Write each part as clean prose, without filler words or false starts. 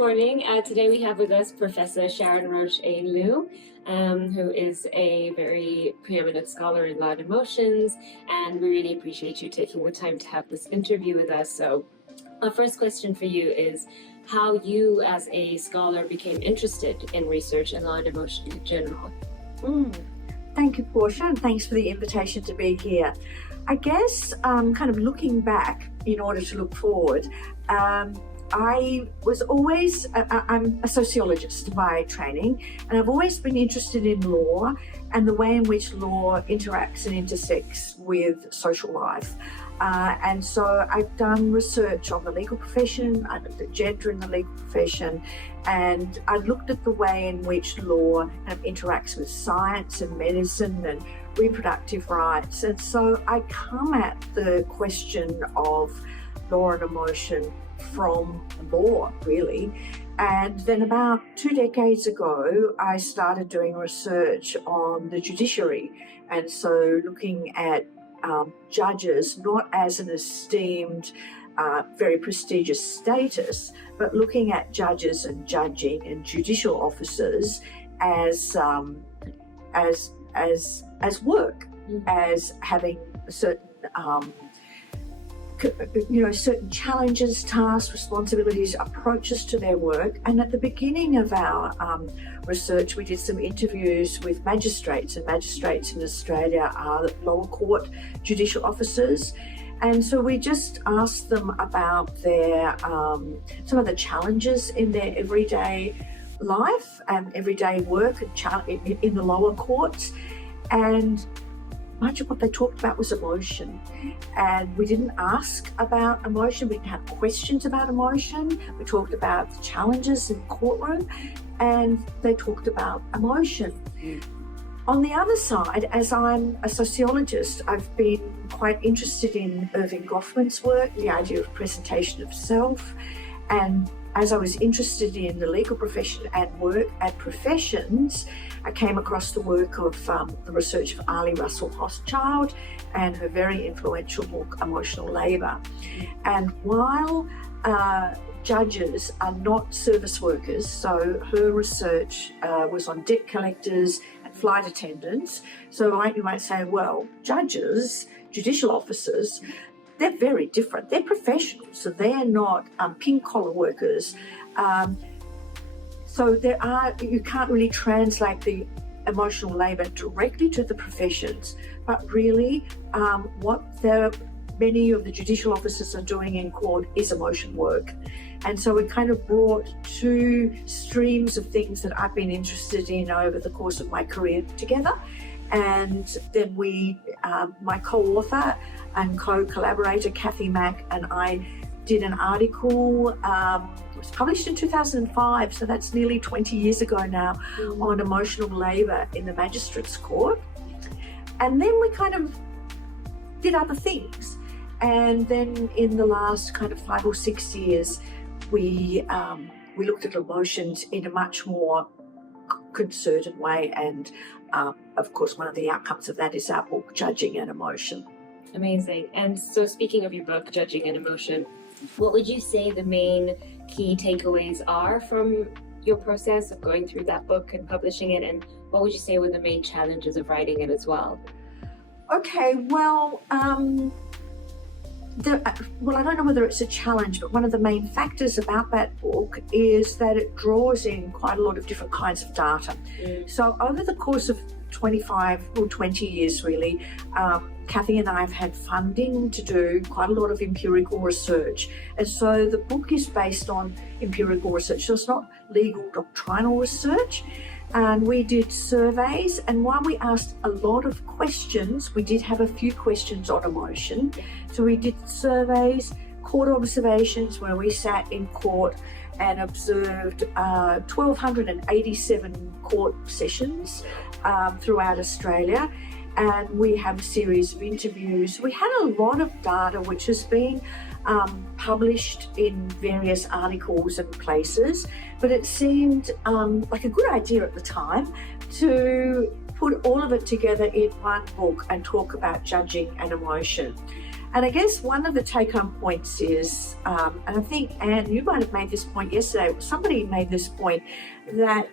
morning. Today we have with us Professor Sharyn Roach Anleu, who is a very preeminent scholar in law and emotions, and we really appreciate you taking the time to have this interview with us. So our first question for you is how you as a scholar became interested in research in law and emotion in general. Thank you, Portia, and thanks for the invitation to be here. I guess kind of looking back in order to look forward, I was always, I'm a sociologist by training, and I've always been interested in law and the way in which law interacts and intersects with social life. And so I've done research on the legal profession, I looked at gender in the legal profession, and I looked at the way in which law kind of interacts with science and medicine and reproductive rights. And so I come at the question of law and emotion from law, really. And then about 2 decades ago, I started doing research on the judiciary. And so looking at judges, not as an esteemed, very prestigious status, but looking at judges and judging and judicial officers as work, as having certain certain challenges, tasks, responsibilities, approaches to their work. And at the beginning of our research, we did some interviews with magistrates, and magistrates in Australia are lower court judicial officers. And so we just asked them about their some of the challenges in their everyday life and everyday work in the lower courts. And much of what they talked about was emotion, and we didn't ask about emotion, we didn't have questions about emotion. We talked about the challenges in the courtroom, and they talked about emotion. On the other side, as I'm a sociologist, I've been quite interested in Erving Goffman's work, the idea of presentation of self, and as I was interested in the legal profession and work at professions, I came across the work of the research of Ali Russell Hochschild and her very influential book, Emotional Labour. And while judges are not service workers, so her research was on debt collectors and flight attendants. So you might say, well, judges, judicial officers, they're very different. They're professionals, so they're not pink-collar workers. So you can't really translate the emotional labour directly to the professions, but really what many of the judicial officers are doing in court is emotion work. And so we kind of brought two streams of things that I've been interested in over the course of my career together. And then my co-author and co-collaborator, Kathy Mack, and I did an article, it was published in 2005, so that's nearly 20 years ago now, on emotional labour in the magistrates' court. And then we kind of did other things. And then in the last kind of 5 or 6 years, we looked at emotions in a much more concerted way, and of course one of the outcomes of that is our book, Judging and Emotion. Amazing. And so speaking of your book, Judging and Emotion, what would you say the main key takeaways are from your process of going through that book and publishing it, and what would you say were the main challenges of writing it as well? Okay, well, I don't know whether it's a challenge, but one of the main factors about that book is that it draws in quite a lot of different kinds of data. So over the course of 25 or 20 years, really, Kathy and I have had funding to do quite a lot of empirical research. And so the book is based on empirical research. So it's not legal doctrinal research. And we did surveys, and while we asked a lot of questions, we did have a few questions on emotion. So we did surveys, court observations, where we sat in court and observed 1,287 court sessions throughout Australia. And we have a series of interviews. We had a lot of data which has been published in various articles and places, but it seemed like a good idea at the time to put all of it together in one book and talk about judging and emotion. And I guess one of the take-home points is, and I think, Anne, you might have made this point yesterday, somebody made this point, that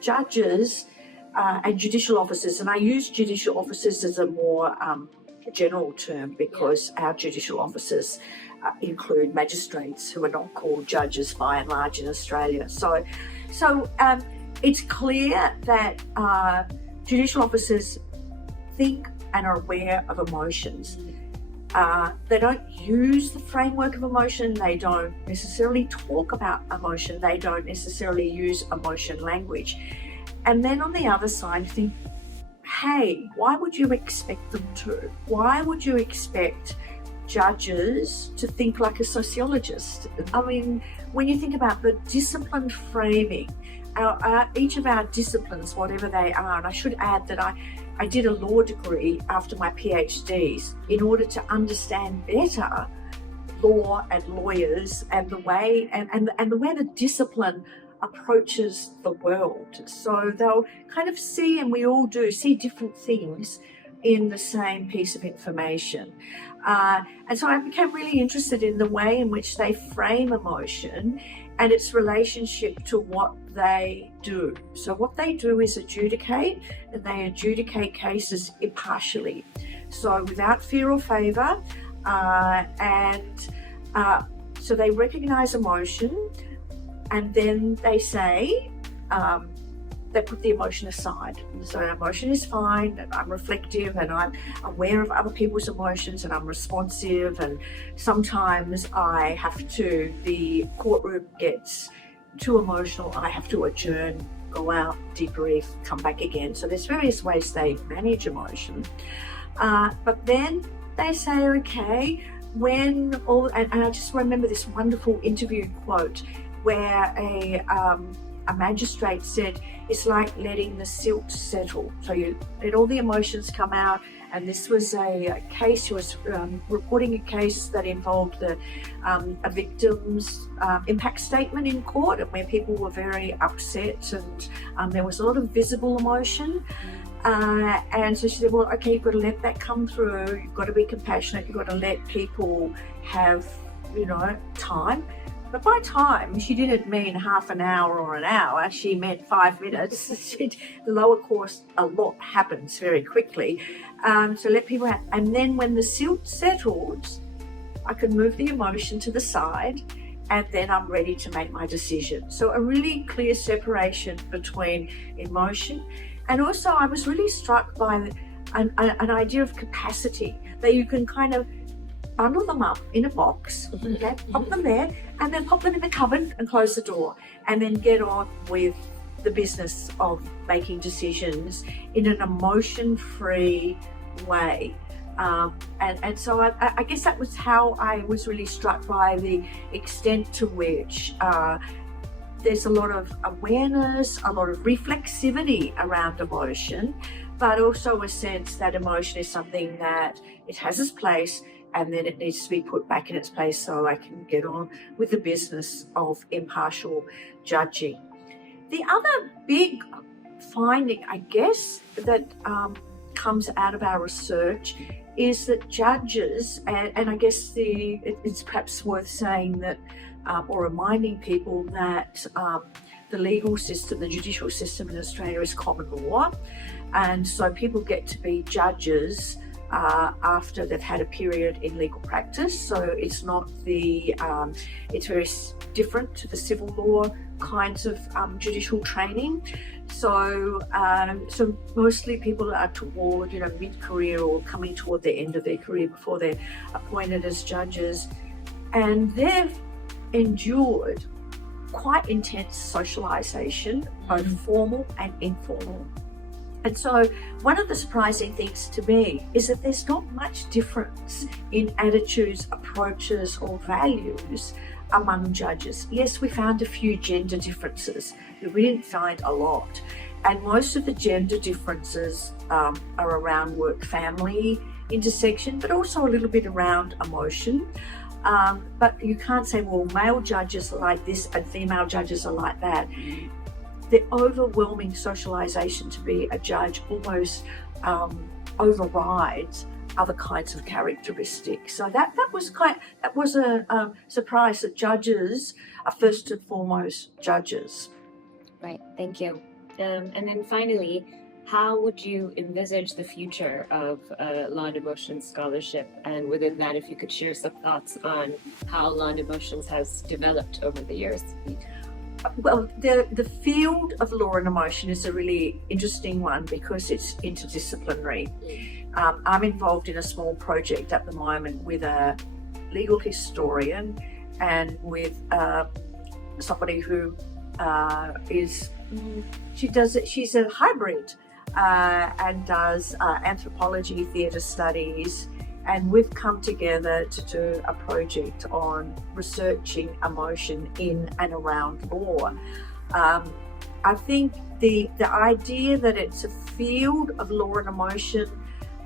judges and judicial officers, and I use judicial officers as a more general term because our judicial officers include magistrates who are not called judges by and large in Australia. So it's clear that judicial officers think and are aware of emotions. They don't use the framework of emotion. They don't necessarily talk about emotion. They don't necessarily use emotion language. And then on the other side, think, hey, why would you expect them to? Why would you expect judges to think like a sociologist? I mean, when you think about the disciplined framing, each of our disciplines, whatever they are, and I should add that I did a law degree after my PhDs in order to understand better law and lawyers and the way and the way the discipline approaches the world. So they'll kind of see, and we all do, see different things in the same piece of information. And so I became really interested in the way in which they frame emotion and its relationship to what they do. So what they do is adjudicate, and they adjudicate cases impartially. So without fear or favour, so they recognise emotion, and then they say, they put the emotion aside. So emotion is fine, and I'm reflective, and I'm aware of other people's emotions, and I'm responsive, and sometimes the courtroom gets too emotional, I have to adjourn, go out, debrief, come back again. So there's various ways they manage emotion. But then they say, okay, and I just remember this wonderful interview quote where a magistrate said, it's like letting the silt settle. So you let all the emotions come out, and this was a case, he was reporting a case that involved a victim's impact statement in court, and where people were very upset, and there was a lot of visible emotion. And so she said, well, okay, you've got to let that come through, you've got to be compassionate, you've got to let people have, time. But by time, she didn't mean half an hour or an hour, she meant 5 minutes. The lower course, a lot happens very quickly. So let people have, and then when the silt settles, I can move the emotion to the side, and then I'm ready to make my decision. So a really clear separation between emotion. And also I was really struck by an idea of capacity, that you can kind of bundle them up in a box, okay, pop them there, and then pop them in the cupboard and close the door, and then get on with the business of making decisions in an emotion-free way. And so I guess that was how I was really struck by the extent to which there's a lot of awareness, a lot of reflexivity around emotion, but also a sense that emotion is something that it has its place, and then it needs to be put back in its place so I can get on with the business of impartial judging. The other big finding, I guess, that comes out of our research is that judges, and I guess it's perhaps worth saying that, or reminding people that the legal system, the judicial system in Australia is common law, and so people get to be judges after they've had a period in legal practice. So it's not it's very different to the civil law kinds of judicial training. So mostly people are toward mid-career or coming toward the end of their career before they're appointed as judges, and they've endured quite intense socialisation, both formal and informal. And so one of the surprising things to me is that there's not much difference in attitudes, approaches or values among judges. Yes, we found a few gender differences, but we didn't find a lot. And most of the gender differences are around work-family intersection, but also a little bit around emotion. But you can't say, well, male judges are like this and female judges are like that. The overwhelming socialisation to be a judge almost overrides other kinds of characteristics. So that was a surprise that judges are first and foremost judges. Right, thank you. And then finally, how would you envisage the future of law and emotions scholarship? And within that, if you could share some thoughts on how law and emotions has developed over the years. Well, the field of law and emotion is a really interesting one because it's interdisciplinary. I'm involved in a small project at the moment with a legal historian and with somebody who she's a hybrid and does anthropology, theatre studies, and we've come together to do a project on researching emotion in and around law. I think the idea that it's a field of law and emotion,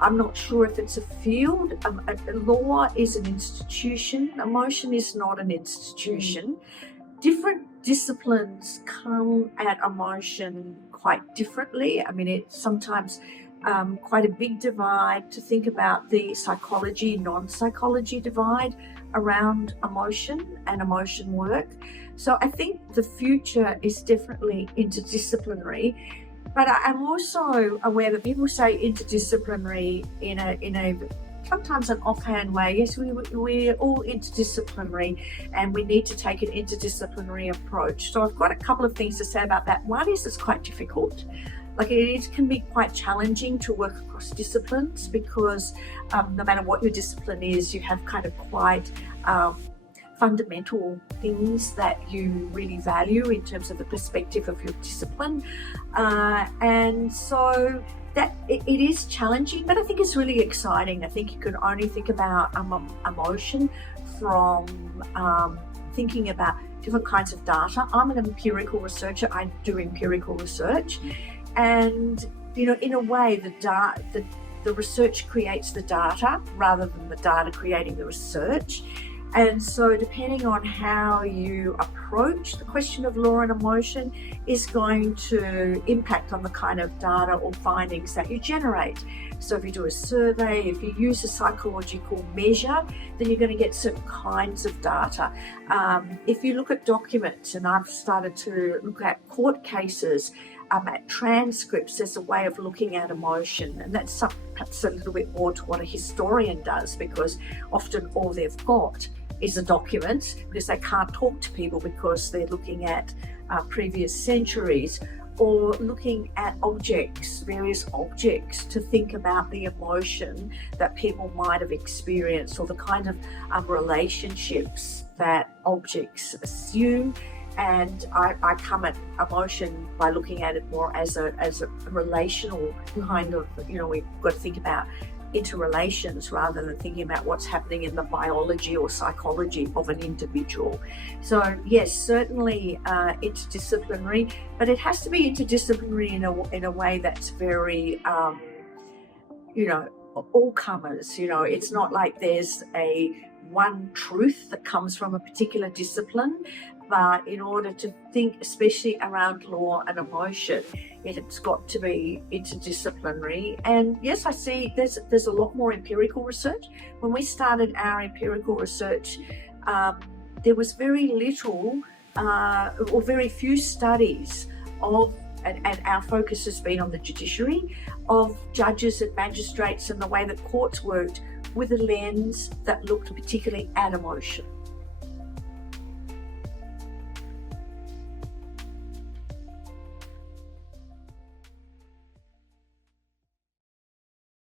I'm not sure if it's a field. Law is an institution. Emotion is not an institution. Different disciplines come at emotion quite differently. I mean, it's sometimes quite a big divide to think about the psychology, non-psychology divide around emotion and emotion work. So I think the future is definitely interdisciplinary. But I'm also aware that people say interdisciplinary in a sometimes an offhand way. Yes, we're all interdisciplinary and we need to take an interdisciplinary approach. So I've got a couple of things to say about that. One is it's quite difficult. Like it can be quite challenging to work across disciplines because no matter what your discipline is, you have kind of quite fundamental things that you really value in terms of the perspective of your discipline. And so that it is challenging, but I think it's really exciting. I think you can only think about emotion from thinking about different kinds of data. I'm an empirical researcher. I do empirical research. And, you know, in a way, the research creates the data rather than the data creating the research. And so depending on how you approach the question of law and emotion is going to impact on the kind of data or findings that you generate. So if you do a survey, if you use a psychological measure, then you're going to get certain kinds of data. If you look at documents, and I've started to look at court cases, at transcripts as a way of looking at emotion, and that's perhaps a little bit more to what a historian does, because often all they've got is a document because they can't talk to people because they're looking at previous centuries, or looking at objects, various objects, to think about the emotion that people might have experienced or the kind of relationships that objects assume. And I come at emotion by looking at it more as a relational kind of, you know, we've got to think about interrelations rather than thinking about what's happening in the biology or psychology of an individual. So yes, certainly interdisciplinary, but it has to be interdisciplinary in a way that's very, you know, all comers. You know, it's not like there's a one truth that comes from a particular discipline. But in order to think, especially around law and emotion, it's got to be interdisciplinary. And yes, I see there's a lot more empirical research. When we started our empirical research, there was very little or very few studies of, and our focus has been on the judiciary, of judges and magistrates and the way that courts worked with a lens that looked particularly at emotion.